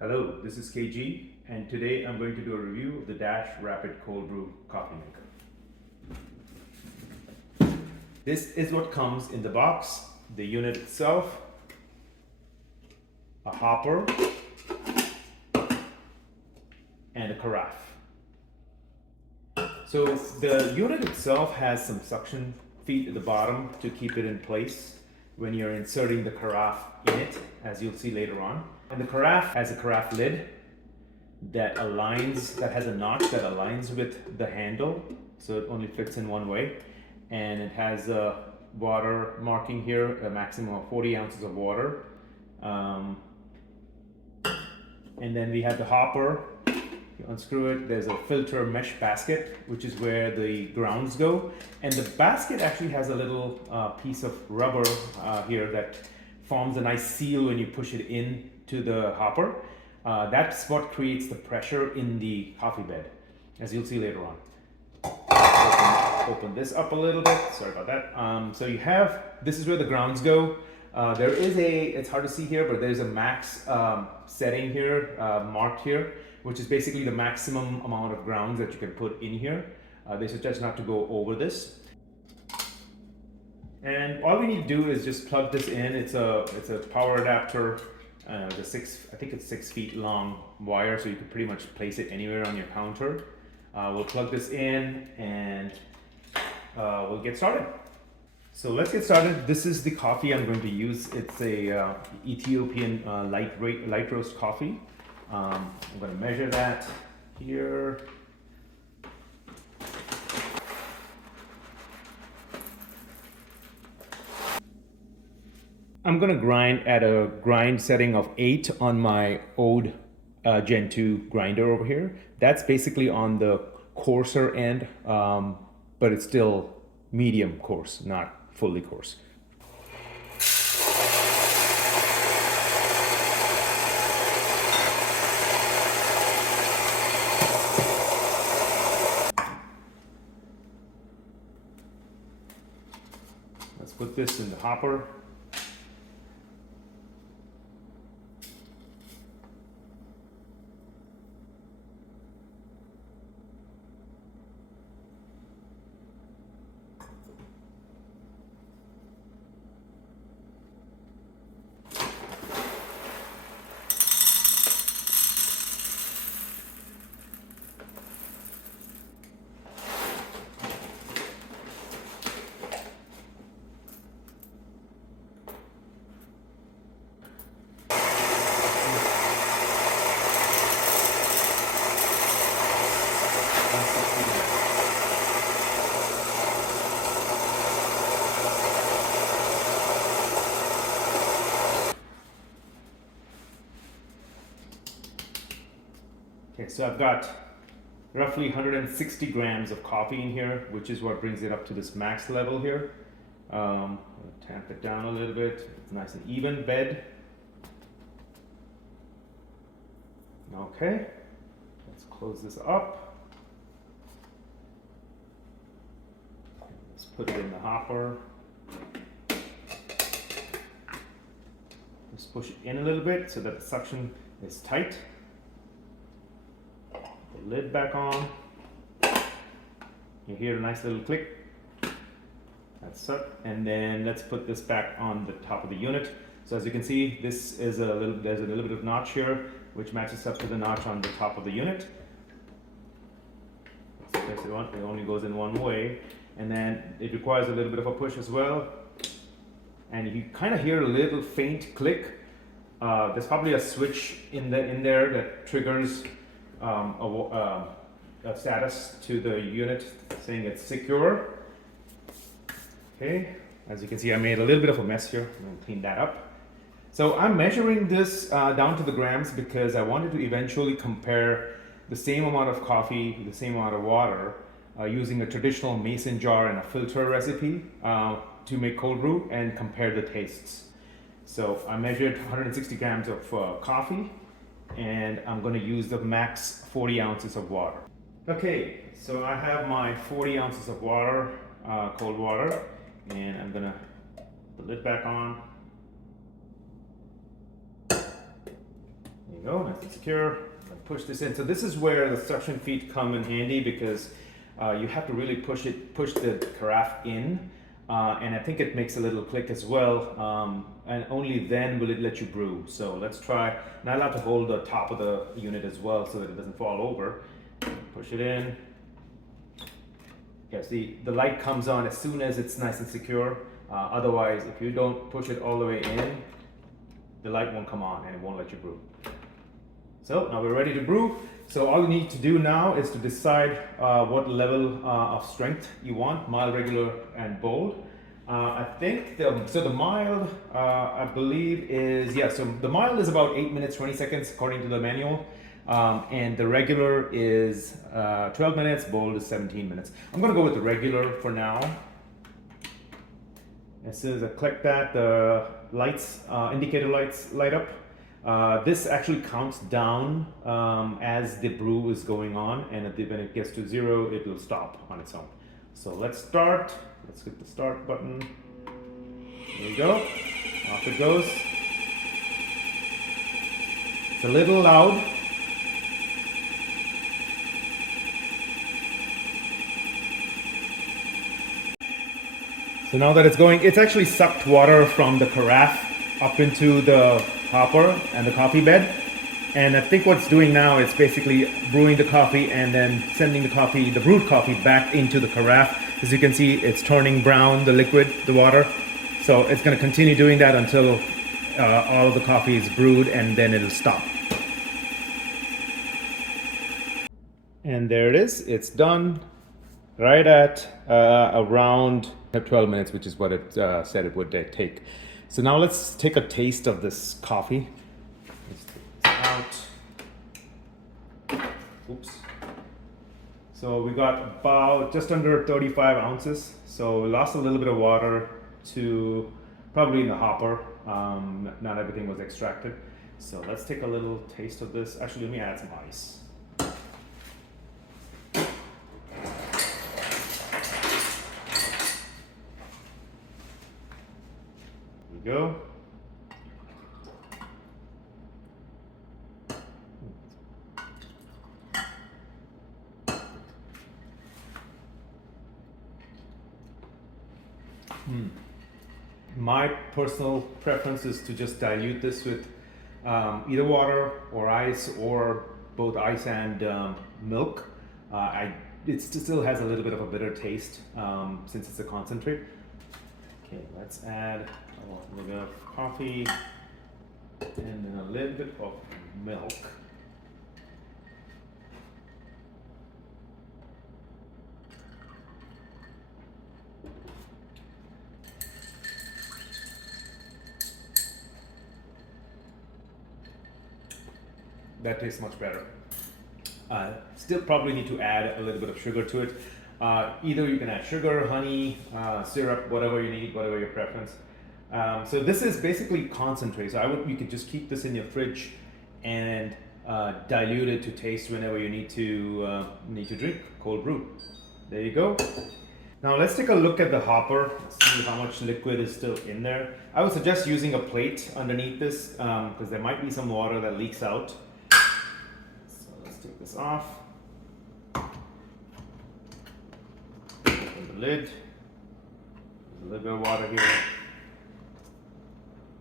Hello, this is KG, and today I'm going to do a review of the Dash Rapid Cold Brew Coffee Maker. This is what comes in the box: the unit itself, a hopper, and a carafe. So the unit itself has some suction feet at the bottom to keep it in place when you're inserting the carafe in it, as you'll see later on. And the carafe has a carafe lid that has a notch that aligns with the handle, so it only fits in one way. And it has a water marking here, a maximum of 40 ounces of water. And then we have the hopper. You unscrew it, there's a filter mesh basket, which is where the grounds go. And the basket actually has a little piece of rubber here that forms a nice seal when you push it into the hopper. That's what creates the pressure in the coffee bed, as you'll see later on. Open this up a little bit, sorry about that. So you have, this is where the grounds go. There is it's hard to see here, but there's a max setting here, marked here, which is basically the maximum amount of grounds that you can put in here. They suggest not to go over this. And all we need to do is just plug this in. It's a power adapter. I think it's 6 feet long wire, so you can pretty much place it anywhere on your counter. We'll plug this in and we'll get started. So let's get started. This is the coffee I'm going to use. It's a Ethiopian light roast coffee. I'm going to measure that here. I'm going to grind at a grind setting of 8 on my Ode Gen 2 grinder over here. That's basically on the coarser end, but it's still medium coarse, not fully coarse. Let's put this in the hopper. Okay, so I've got roughly 160 grams of coffee in here, which is what brings it up to this max level here. I'll tamp it down a little bit. It's nice and even bed. Okay, let's close this up. Let's put it in the hopper. Just push it in a little bit so that the suction is tight. The lid back on. You hear a nice little click. That's it. And then let's put this back on the top of the unit. So as you can see, this is there's a little bit of notch here, which matches up to the notch on the top of the unit. It only goes in one way, and then it requires a little bit of a push as well. And you kind of hear a little faint click. There's probably a switch in there that triggers a status to the unit saying it's secure. Okay, as you can see, I made a little bit of a mess here. I'm going to clean that up. So I'm measuring this down to the grams because I wanted to eventually compare the same amount of coffee, the same amount of water, using a traditional mason jar and a filter recipe to make cold brew and compare the tastes. So I measured 160 grams of coffee, and I'm going to use the max 40 ounces of water. Okay, so I have my 40 ounces of water, cold water, and I'm going to put the lid back on. There you go, nice and secure. Push this in. So this is where the suction feet come in handy because you have to really push the carafe in, and I think it makes a little click as well, and only then will it let you brew. So let's try. Now I'll have to hold the top of the unit as well so that it doesn't fall over. Push it in. Yeah, see, the light comes on as soon as it's nice and secure. Otherwise, if you don't push it all the way in, the light won't come on and it won't let you brew. So now we're ready to brew. So all you need to do now is to decide what level of strength you want, mild, regular, and bold. I think the mild, I believe is, yeah, so the mild is about 8 minutes, 20 seconds according to the manual. And the regular is 12 minutes, bold is 17 minutes. I'm gonna go with the regular for now. As soon as I click that, the lights, indicator lights light up. This actually counts down as the brew is going on, and when it gets to 0, it will stop on its own. So let's start. Let's hit the start button. There we go. Off it goes. It's a little loud. So now that it's going, it's actually sucked water from the carafe up into the hopper and the coffee bed. And I think what it's doing now is basically brewing the coffee and then sending the coffee, the brewed coffee, back into the carafe. As you can see, it's turning brown, the liquid, the water. So it's going to continue doing that until all of the coffee is brewed, and then it'll stop. And there it is. It's done right at around 12 minutes, which is what it said it would take. So now let's take a taste of this coffee. Let's take this out. Oops. So we got about just under 35 ounces. So we lost a little bit of water to probably in the hopper. Not everything was extracted. So let's take a little taste of this. Actually, let me add some ice. Go. My personal preference is to just dilute this with either water or ice, or both ice and milk. It still has a little bit of a bitter taste since it's a concentrate. Okay, let's add a little bit of coffee and then a little bit of milk. That tastes much better. Still probably need to add a little bit of sugar to it. Either you can add sugar, honey, syrup, whatever you need, whatever your preference. So this is basically concentrate. So you could just keep this in your fridge and dilute it to taste whenever you need to drink cold brew. There you go. Now let's take a look at the hopper. See how much liquid is still in there. I would suggest using a plate underneath this because there might be some water that leaks out. So let's take this off. Open the lid. There's a little bit of water here.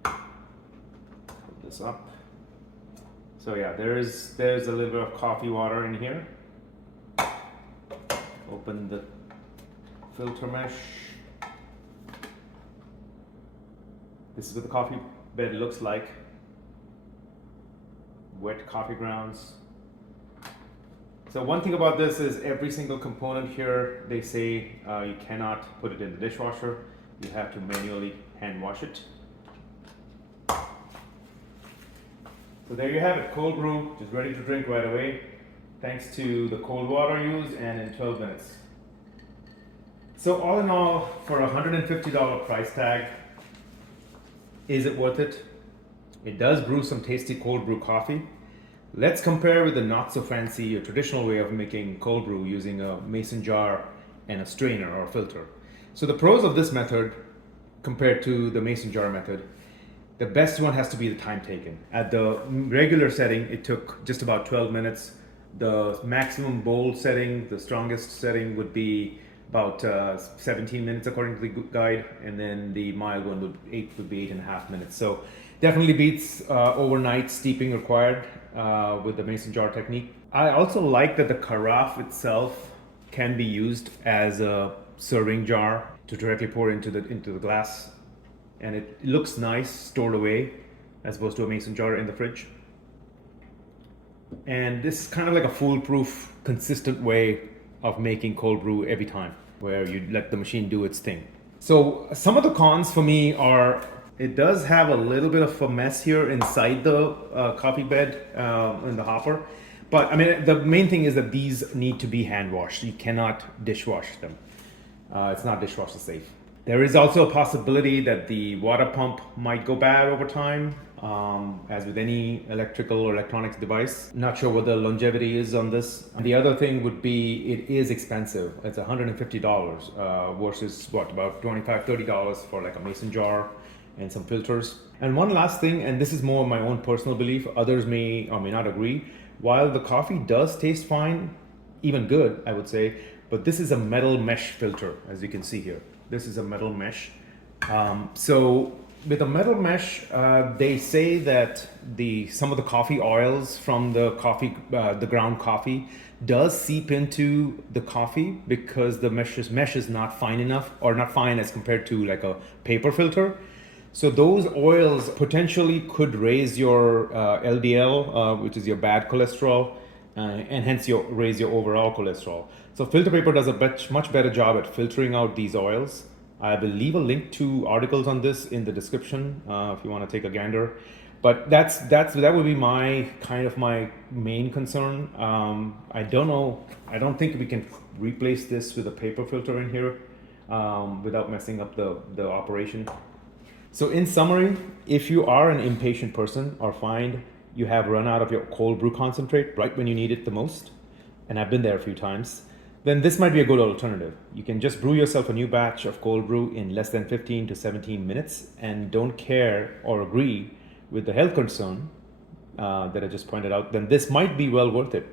Put this up. So yeah, there's a little bit of coffee water in here. Open the filter mesh. This is what the coffee bed looks like. Wet coffee grounds. So one thing about this is every single component here, they say you cannot put it in the dishwasher. You have to manually hand wash it. So there you have it, cold brew, just ready to drink right away, thanks to the cold water used and in 12 minutes. So all in all, for a $150 price tag, is it worth it? It does brew some tasty cold brew coffee. Let's compare with the not so fancy or traditional way of making cold brew using a mason jar and a strainer or filter. So the pros of this method compared to the mason jar method The best one has to be the time taken. At the regular setting, it took just about 12 minutes. The maximum bold setting, the strongest setting would be about 17 minutes according to the guide, and then the mild one would be 8.5 minutes. So definitely beats overnight steeping required with the mason jar technique. I also like that the carafe itself can be used as a serving jar to directly pour into the glass, and it looks nice stored away as opposed to a mason jar in the fridge. And this is kind of like a foolproof, consistent way of making cold brew every time, where you let the machine do its thing. So some of the cons for me are, it does have a little bit of a mess here inside the coffee bed in the hopper. But I mean, the main thing is that these need to be hand washed. You cannot dishwash them. It's not dishwasher safe. There is also a possibility that the water pump might go bad over time, as with any electrical or electronics device. Not sure what the longevity is on this. And the other thing would be, it is expensive. It's $150 versus what, about $25, $30 for like a mason jar and some filters. And one last thing, and this is more my own personal belief, others may or may not agree. While the coffee does taste fine, even good, I would say, but this is a metal mesh filter, as you can see here. This is a metal mesh. So with a metal mesh, they say that some of the coffee oils from the ground coffee does seep into the coffee because the mesh is not fine enough, or not fine as compared to like a paper filter. So those oils potentially could raise your LDL, which is your bad cholesterol, and hence raise your overall cholesterol. So filter paper does a much better job at filtering out these oils. I will leave a link to articles on this in the description if you want to take a gander. But that would be my main concern. I don't know. I don't think we can replace this with a paper filter in here without messing up the operation. So in summary, if you are an impatient person or find you have run out of your cold brew concentrate right when you need it the most, and I've been there a few times, then this might be a good alternative. You can just brew yourself a new batch of cold brew in less than 15 to 17 minutes and don't care or agree with the health concern that I just pointed out, then this might be well worth it.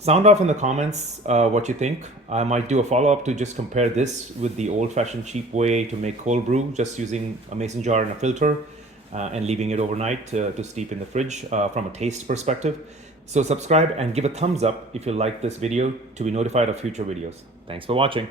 Sound off in the comments what you think. I might do a follow-up to just compare this with the old-fashioned cheap way to make cold brew, just using a mason jar and a filter and leaving it overnight to steep in the fridge from a taste perspective. So subscribe and give a thumbs up if you like this video to be notified of future videos. Thanks for watching.